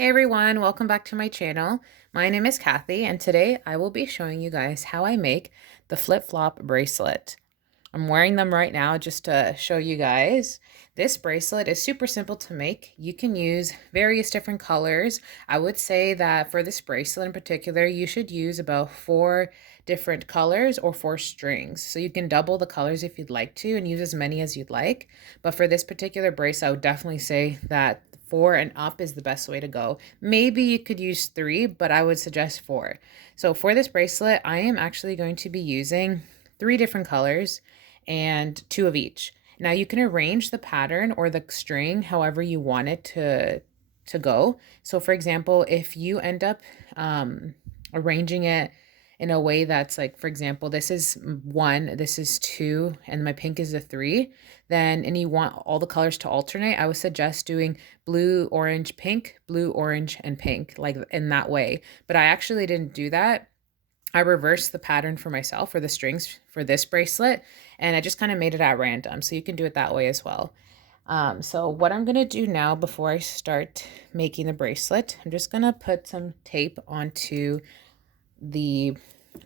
Hey everyone, welcome back to my channel. My name is Kathy and today I will be showing you guys how I make the flip-flop bracelet. I'm wearing them right now just to show you guys. This bracelet is super simple to make. You can use various different colors. I would say that for this bracelet in particular, you should use about 4 different colors or 4 strings. So you can double the colors if you'd like to and use as many as you'd like. But for this particular bracelet, I would definitely say that 4 and up is the best way to go. Maybe you could use 3, but I would suggest 4. So for this bracelet, I am actually going to be using 3 different colors and 2 of each. Now you can arrange the pattern or the string however you want it to go. So for example, if you end up arranging it in a way that's like, for example, this is 1, this is 2, and my pink is a 3, then, and you want all the colors to alternate, I would suggest doing blue, orange, pink, blue, orange, and pink, like in that way. But I actually didn't do that. I reversed the pattern for myself for the strings for this bracelet, and I just kind of made it at random. So you can do it that way as well. So what I'm going to do now before I start making the bracelet, I'm just going to put some tape onto the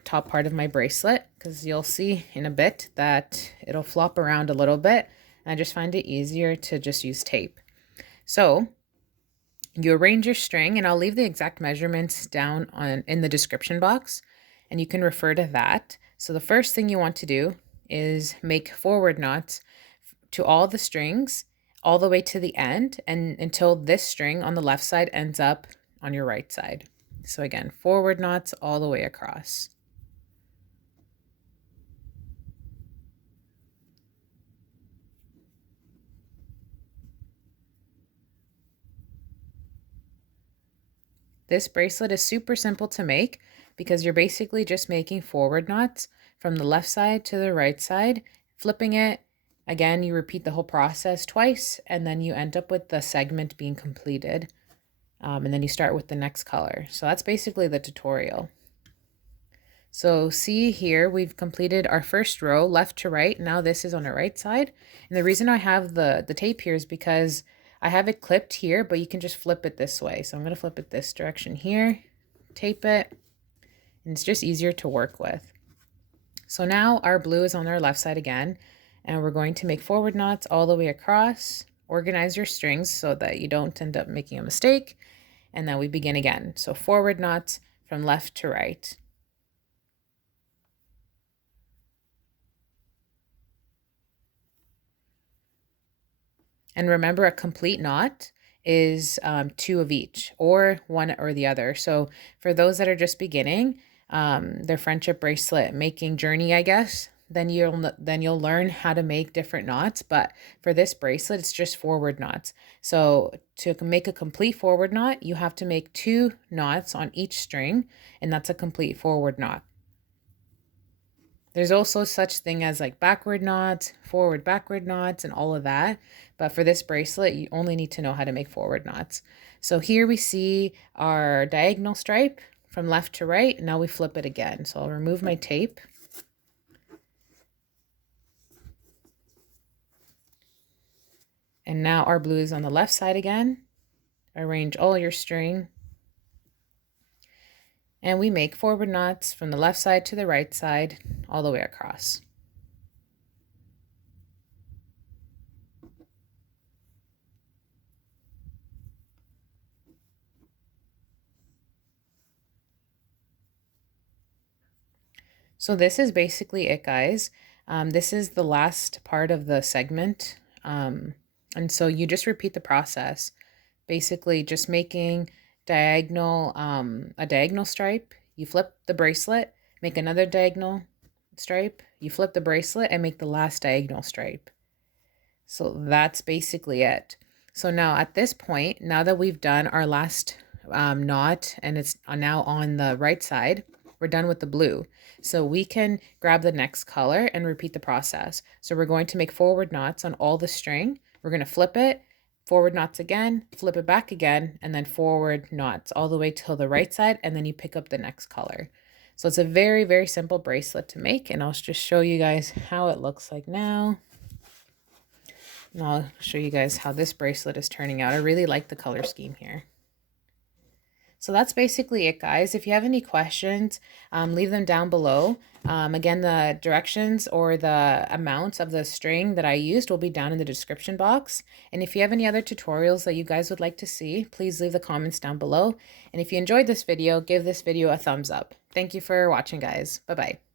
top part of my bracelet because you'll see in a bit that it'll flop around a little bit. I just find it easier to just use tape. So you arrange your string, and I'll leave the exact measurements down in the description box, and you can refer to that. So the first thing you want to do is make forward knots to all the strings all the way to the end and until this string on the left side ends up on your right side. So again, forward knots all the way across. This bracelet is super simple to make because you're basically just making forward knots from the left side to the right side, flipping it. Again, you repeat the whole process twice, and then you end up with the segment being completed. And then you start with the next color. So that's basically the tutorial. So see here, we've completed our first row left to right. Now this is on the right side. And the reason I have the tape here is because I have it clipped here, but you can just flip it this way. So I'm going to flip it this direction here, tape it, and it's just easier to work with. So now our blue is on our left side again, and we're going to make forward knots all the way across. Organize your strings so that you don't end up making a mistake. And then we begin again. So forward knots from left to right. And remember, a complete knot is 2 of each, or 1 or the other. So for those that are just beginning their friendship bracelet making journey, I guess, then you'll learn how to make different knots. But for this bracelet, it's just forward knots. So to make a complete forward knot, you have to make 2 knots on each string, and that's a complete forward knot. There's also such thing as like backward knots, forward backward knots, and all of that. But for this bracelet, you only need to know how to make forward knots. So here we see our diagonal stripe from left to right. Now we flip it again. So I'll remove my tape. And now our blue is on the left side again. Arrange all your string. And we make forward knots from the left side to the right side all the way across. So this is basically it, guys. This is the last part of the segment. And so you just repeat the process, basically just making diagonal, a diagonal stripe. You flip the bracelet, make another diagonal stripe. You flip the bracelet and make the last diagonal stripe. So that's basically it. So now at this point, now that we've done our last knot and it's now on the right side, we're done with the blue. So we can grab the next color and repeat the process. So we're going to make forward knots on all the string. We're going to flip it, forward knots again, flip it back again, and then forward knots all the way till the right side, and then you pick up the next color. So it's a very, very simple bracelet to make, and I'll just show you guys how it looks like now. And I'll show you guys how this bracelet is turning out. I really like the color scheme here. So that's basically it, guys. If you have any questions, leave them down below. Again, the directions or the amounts of the string that I used will be down in the description box. And if you have any other tutorials that you guys would like to see, please leave the comments down below. And if you enjoyed this video, give this video a thumbs up. Thank you for watching, guys. Bye-bye.